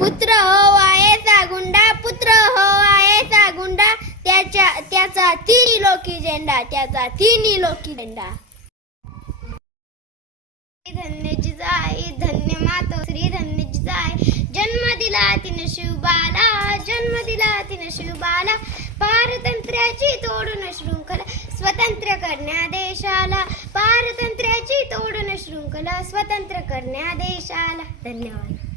पुत्र हो वायेचा गुंडा पुत्र हो वायेचा गुंडा. त्याच्या त्याचा तिन्ही लोकी झेंडा त्याचा तिन्ही लोकी झेंडा. धन्य जिजाई धन्य मातो श्री धन्य जिजाई. जन्म दिला तिन शिवबाला जन्म दिला तिन शिवबाला. पारतंत्र्याची तोडून शृंखला स्वतंत्र करण्या देशाला. पारतंत्र्याची तोडून शृंखला स्वतंत्र करण्या देशाला. धन्यवाद.